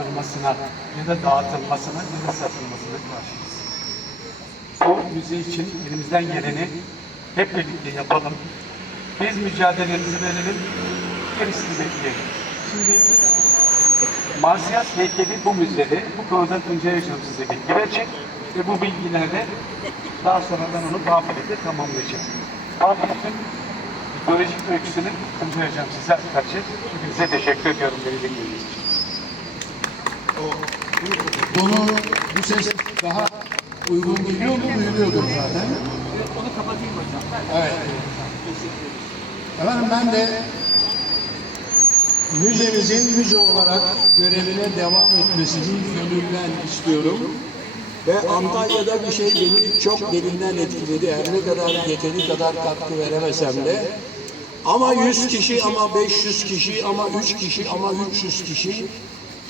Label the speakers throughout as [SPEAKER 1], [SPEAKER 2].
[SPEAKER 1] kapatılmasına ya da dağıtılmasına ya da satılmasına karşıyız. Bu müze için elimizden geleni hep birlikte yapalım. Biz mücadelemizi verelim, gerisini bekleyelim. Şimdi Marsyas heykeli bu müzede. Bu konuda Tuncay Hocam size bilgi verecek ve bu bilgilerle daha sonradan onu kafilede tamamlayacak. Kafilesinin mitolojik öyküsünü Tuncay Hocam size aktaracak. Hepinize teşekkür ediyorum beni dinlediğiniz için.
[SPEAKER 2] Bunu bu ses daha uygun geliyor mu? Duyuluyordur zaten.
[SPEAKER 1] Onu kapatayım hocam.
[SPEAKER 2] Evet. Efendim ben de müzemizin müze olarak görevine devam etmesini gönülden istiyorum.
[SPEAKER 3] Ve Antalya'da bir şey beni çok derinden etkiledi. Her ne kadar yeteri kadar katkı veremesem de. Ama 100 kişi, ama 500 kişi, ama 3 kişi, ama 300 kişi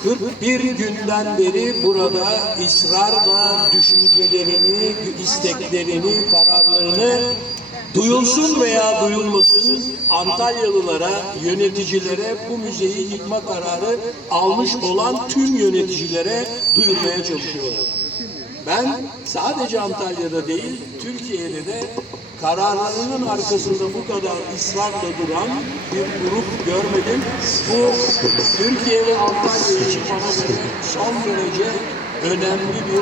[SPEAKER 3] 41 günden beri burada ısrarla düşüncelerini, isteklerini, kararlarını duyulsun veya duyulmasın Antalyalılara, yöneticilere bu müzeyi yıkma kararı almış olan tüm yöneticilere duyurmaya çalışıyorlar. Ben sadece Antalya'da değil, Türkiye'de de kararlarının arkasında bu kadar ısrarla duran bir grup görmedim. Bu Türkiye ve Antalya bana göre son derece önemli bir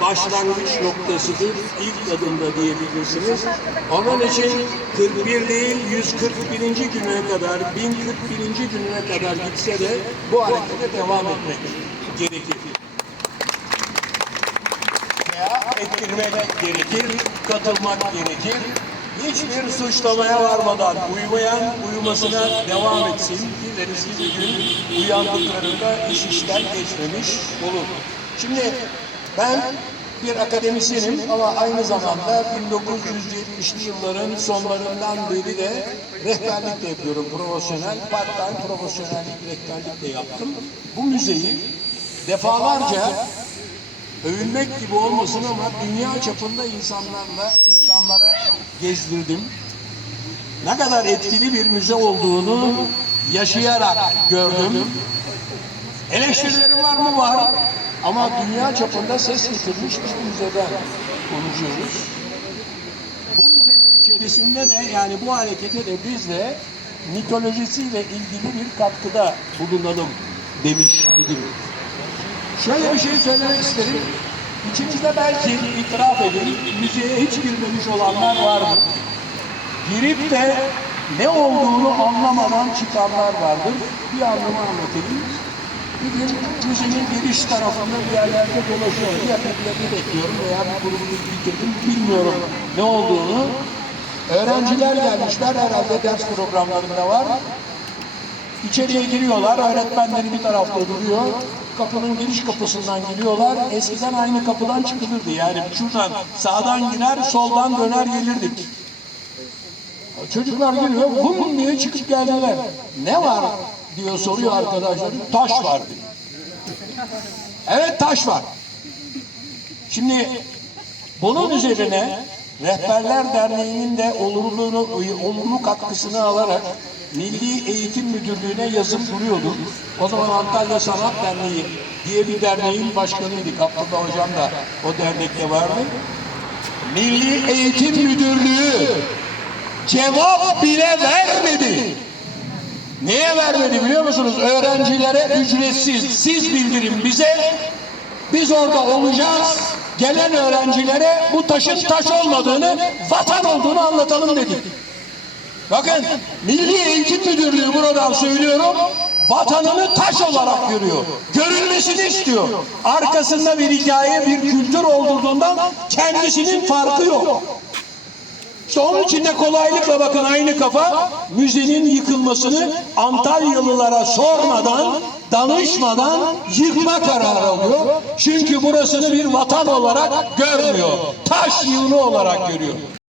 [SPEAKER 3] başlangıç noktasıdır. İlk adımda diyebilirsiniz. Onun için 41 değil 141. güne kadar, 1041. gününe kadar gitse de bu harekete devam etmek gerekir veya ettirmek gerekir, katılmak gerekir. Hiçbir suçlamaya varmadan uymayan uyumasına devam etsin. Dileriz ki bir gün uyandıklarında iş işten geçmemiş olur. Şimdi ben bir akademisyenim ama aynı zamanda 1970'li yılların sonlarından beri de rehberlik de yapıyorum profesyonel. Part-time profesyonellik rehberlik de yaptım. Bu müzeyi defalarca övünmek gibi olmasın ama dünya çapında insanlarla insanlara gezdirdim. Ne kadar etkili bir müze olduğunu yaşayarak gördüm. Eleştirilerim var mı? Var. Ama dünya çapında ses getirmiş bir müzeden konuşuyoruz. Bu müzenin içerisinde de yani bu harekete de biz de mitolojisiyle ilgili bir katkıda bulunalım demiş idim. Şöyle bir şey söylemek isterim. İçinizde belki itiraf edin, müzeye hiç girmemiş olanlar vardır. Girip de ne olduğunu anlamadan çıkanlar vardır. Bir anlamı anlatayım. Bir gün müzenin giriş tarafında bir yerlerde dolaşıyorum. Ya birilerini bekliyorum veya bir grubunu bitirdim. Bilmiyorum ne olduğunu. Öğrenciler gelmişler herhalde ders programlarında var. İçeriye giriyorlar, öğretmenleri bir tarafta duruyor. Kapının giriş kapısından giriyorlar. Eskiden aynı kapıdan çıkılırdı. Yani şuradan sağdan girer, soldan döner gelirdik. Çocuklar giriyor, vum diye çıkıp geldiler. Ne var diyor soruyor arkadaşlar. Taş var. Evet taş var. Şimdi bunun üzerine Rehberler Derneği'nin de olumlu, olumlu katkısını alarak Milli Eğitim Müdürlüğü'ne yazıp duruyorduk. O zaman Antalya Sanat Derneği diye bir derneğin başkanıydık. Abdullah Hocam da o dernekte vardı. Milli Eğitim Müdürlüğü cevap bile vermedi. Niye vermedi biliyor musunuz? Öğrencilere ücretsiz. Siz bildirin bize. Biz orada olacağız. Gelen öğrencilere bu taşın taş olmadığını, vatan olduğunu anlatalım dedik. Bakın Milli Eğitim Müdürlüğü buradan söylüyorum. Vatanını taş olarak görüyor. Görülmesini istiyor. Arkasında bir hikaye, bir kültür olduğundan kendisinin farkı yok. İşte onun için de kolaylıkla bakın aynı kafa müzenin yıkılmasını Antalyalılara sormadan, danışmadan yıkma kararı alıyor. Çünkü burasını bir vatan olarak görmüyor. Taş yığını olarak görüyor.